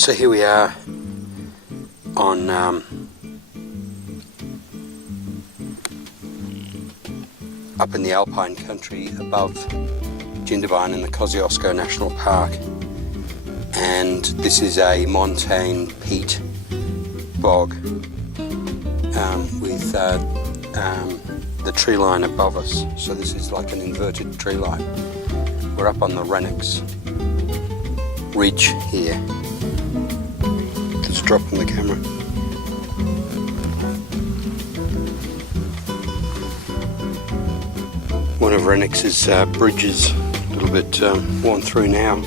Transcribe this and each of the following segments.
So here we are on up in the Alpine country above Jindabyne in the Kosciuszko National Park, and this is a montane peat bog with the tree line above us. So this is like an inverted tree line. We're up on the Renex ridge here. Just dropping the camera. One of Renex's bridges, a little bit worn through now,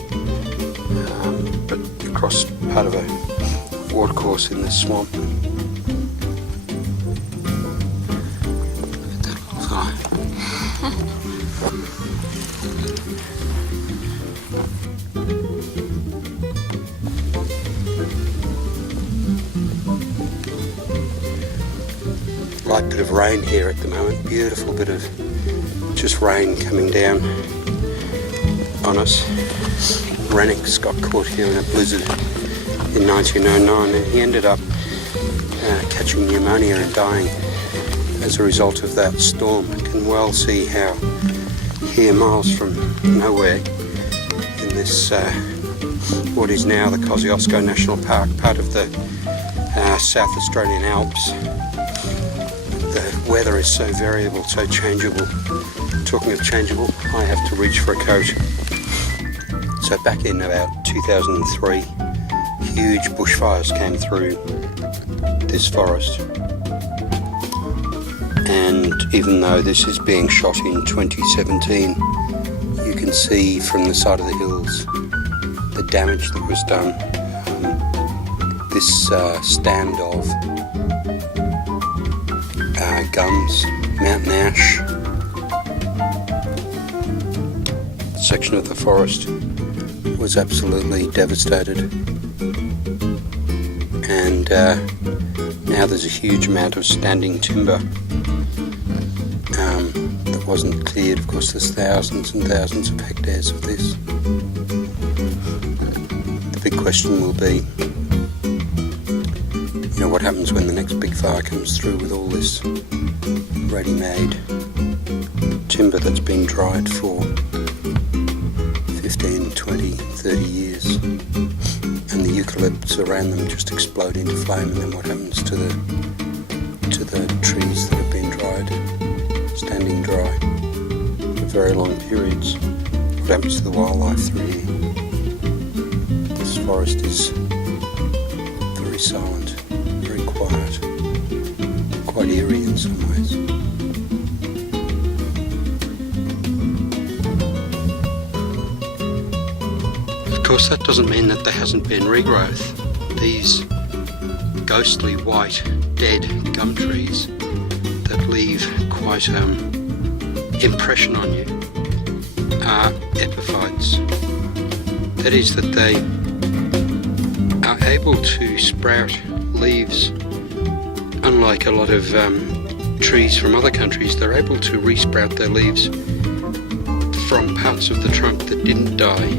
but across part of a watercourse in this swamp. Light bit of rain here at the moment, beautiful bit of just rain coming down on us. Renex got caught here in a blizzard in 1909 and he ended up catching pneumonia and dying as a result of that storm. You can well see how here, miles from nowhere, in this what is now the Kosciuszko National Park, part of the South Australian Alps, the weather is so variable, so changeable. Talking of changeable, I have to reach for a coat. So back in about 2003, huge bushfires came through this forest. And even though this is being shot in 2017, you can see from the side of the hills the damage that was done. This stand of gums, mountain ash, section of the forest was absolutely devastated, and now there's a huge amount of standing timber that wasn't cleared. Of course, there's thousands and thousands of hectares of this. The big question will be, what happens when the next big fire comes through with all this ready-made timber that's been dried for 15, 20, 30 years, and the eucalypts around them just explode into flame, and then what happens to the trees that have been dried, standing dry for very long periods? What happens to the wildlife through here? This forest is very silent, very quiet, quite eerie in some ways. Of course, that doesn't mean that there hasn't been regrowth. These ghostly white dead gum trees that leave quite impression on you are epiphytes. That is, that they are able to sprout leaves. Unlike a lot of trees from other countries, they're able to resprout their leaves from parts of the trunk that didn't die.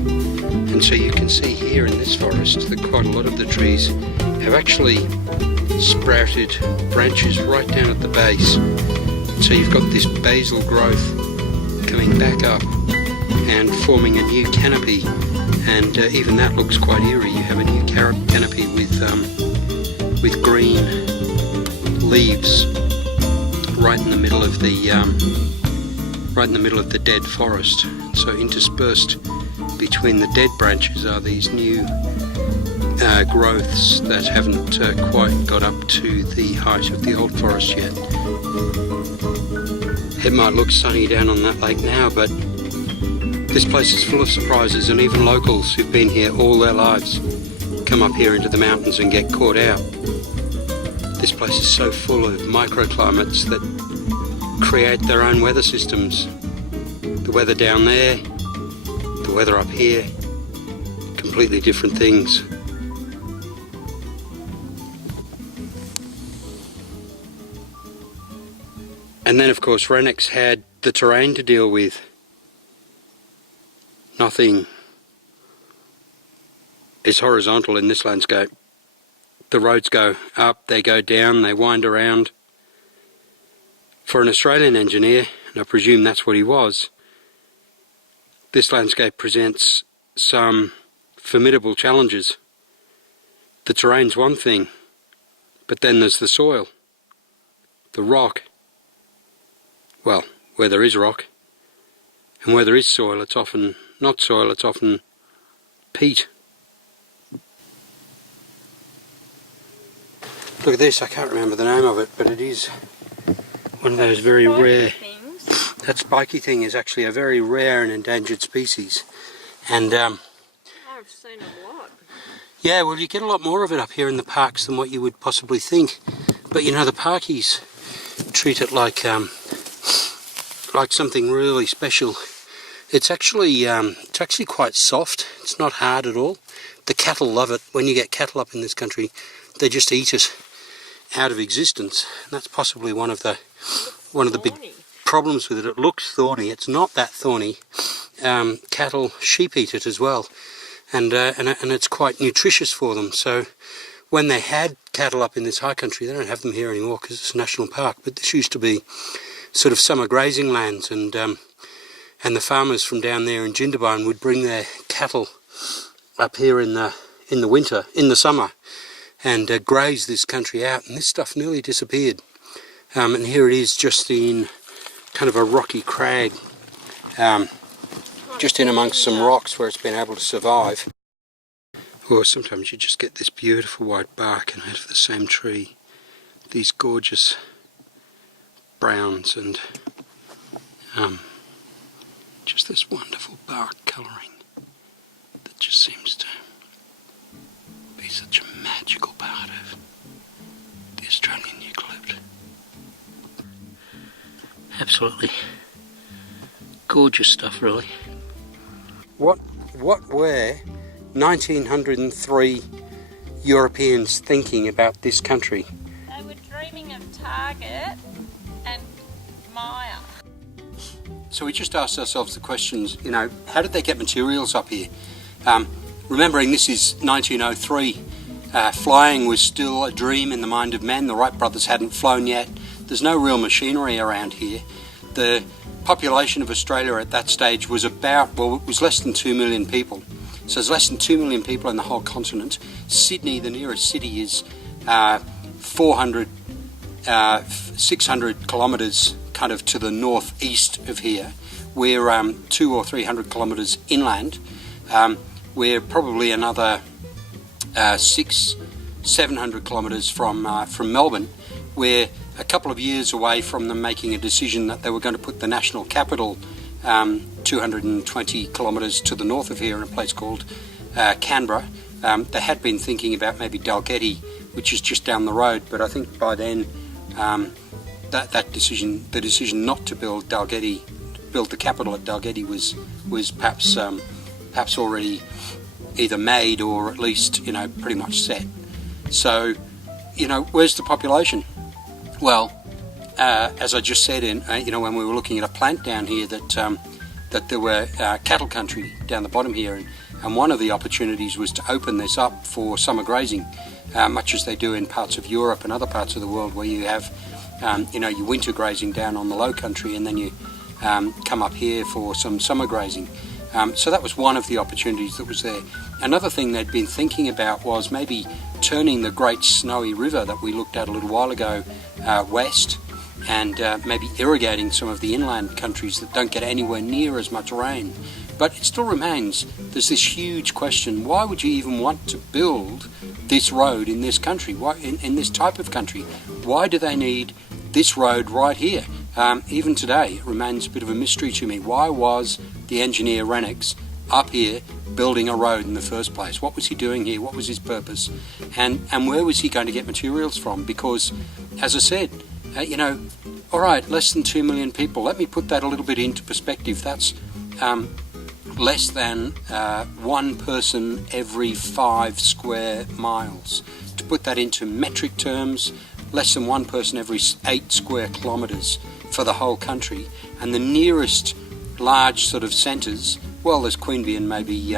And so you can see here in this forest that quite a lot of the trees have actually sprouted branches right down at the base. So you've got this basal growth coming back up and forming a new canopy, and even that looks quite eerie. You have a new canopy with green leaves right in the middle of the dead forest. So interspersed between the dead branches are these new growths that haven't quite got up to the height of the old forest yet. It might look sunny down on that lake now, but this place is full of surprises, and even locals who've been here all their lives come up here into the mountains and get caught out. This place is so full of microclimates that create their own weather systems. The weather down there, the weather up here, completely different things. And then, of course, Renex had the terrain to deal with. Nothing is horizontal in this landscape. The roads go up, they go down, they wind around. For an Australian engineer, and I presume that's what he was, this landscape presents some formidable challenges. The terrain's one thing, but then there's the soil, the rock. Well, where there is rock, and where there is soil, it's often not soil, it's often peat. Look at this, I can't remember the name of it, but it is one of those very rare... That spiky thing is actually a very rare and endangered species. And I've seen a lot. yeah, well, you get a lot more of it up here in the parks than what you would possibly think. But you know, the parkies treat it like something really special. It's actually quite soft. It's not hard at all. The cattle love it. When you get cattle up in this country, they just eat it out of existence. And that's possibly one of the big problems with it. It looks thorny. It's not that thorny. Cattle, sheep eat it as well, and it's quite nutritious for them. So when they had cattle up in this high country, they don't have them here anymore because it's a national park. But this used to be sort of summer grazing lands, and the farmers from down there in Jindabyne would bring their cattle up here in the winter, in the summer, and graze this country out. And this stuff nearly disappeared. And here it is, just in kind of a rocky crag, just in amongst some rocks where it's been able to survive. Or sometimes you just get this beautiful white bark and out of the same tree, these gorgeous browns and just this wonderful bark colouring that just seems to be such a magical part of the Australian eucalypt. Absolutely gorgeous stuff, really. What were 1903 Europeans thinking about this country? They were dreaming of Target and Maya. So we just asked ourselves the questions, you know, how did they get materials up here? Remembering this is 1903, flying was still a dream in the mind of men. The Wright brothers hadn't flown yet. There's no real machinery around here. The population of Australia at that stage was it was less than 2 million people. So there's less than 2 million people in the whole continent. Sydney, the nearest city, is 600 kilometres kind of to the northeast of here. We're 200 or 300 kilometres inland. We're probably another 700 kilometres from Melbourne. We're a couple of years away from them making a decision that they were going to put the national capital 220 kilometres to the north of here in a place called Canberra. They had been thinking about maybe Dalgety, which is just down the road, but I think by then the decision not to build the capital at Dalgety was perhaps already either made or at least, you know, pretty much set. So, you know, where's the population? Well, as I just said, you know, when we were looking at a plant down here, that there were cattle country down the bottom here, and one of the opportunities was to open this up for summer grazing, much as they do in parts of Europe and other parts of the world where you have, you know, your winter grazing down on the low country, and then you come up here for some summer grazing. So that was one of the opportunities that was there. Another thing they'd been thinking about was maybe turning the Great Snowy River that we looked at a little while ago west, and maybe irrigating some of the inland countries that don't get anywhere near as much rain. But it still remains, there's this huge question, why would you even want to build this road in this country, why, in this type of country? Why do they need this road right here? Even today, it remains a bit of a mystery to me. Why was the engineer Renex up here building a road in the first place? What was he doing here? What was his purpose? And where was he going to get materials from? Because, as I said, you know, all right, less than 2 million people. Let me put that a little bit into perspective. That's less than one person every 5 square miles. To put that into metric terms, less than one person every 8 square kilometres for the whole country. And the nearest large sort of centres, well, there's Queanbeyan maybe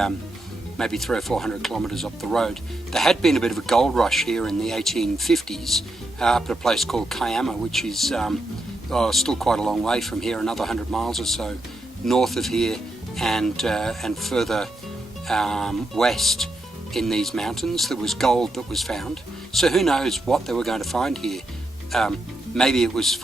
maybe 300 or 400 kilometres up the road. There had been a bit of a gold rush here in the 1850s up at a place called Kiama, which is still quite a long way from here, another 100 miles or so north of here, and further west in these mountains. There was gold that was found. So who knows what they were going to find here. Maybe it was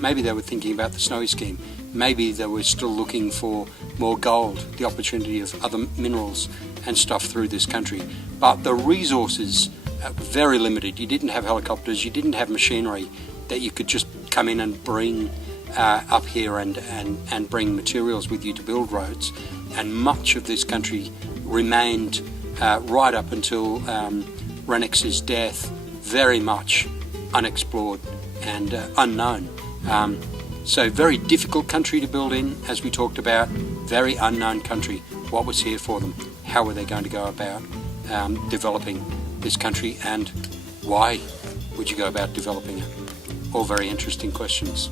maybe they were thinking about the Snowy Scheme. Maybe they were still looking for more gold, the opportunity of other minerals and stuff through this country. But the resources are very limited. You didn't have helicopters, you didn't have machinery that you could just come in and bring up here and bring materials with you to build roads. And much of this country remained right up until Renex's death very much unexplored and unknown. So very difficult country to build in, as we talked about, very unknown country. What was here for them? How were they going to go about developing this country, and why would you go about developing it? All very interesting questions.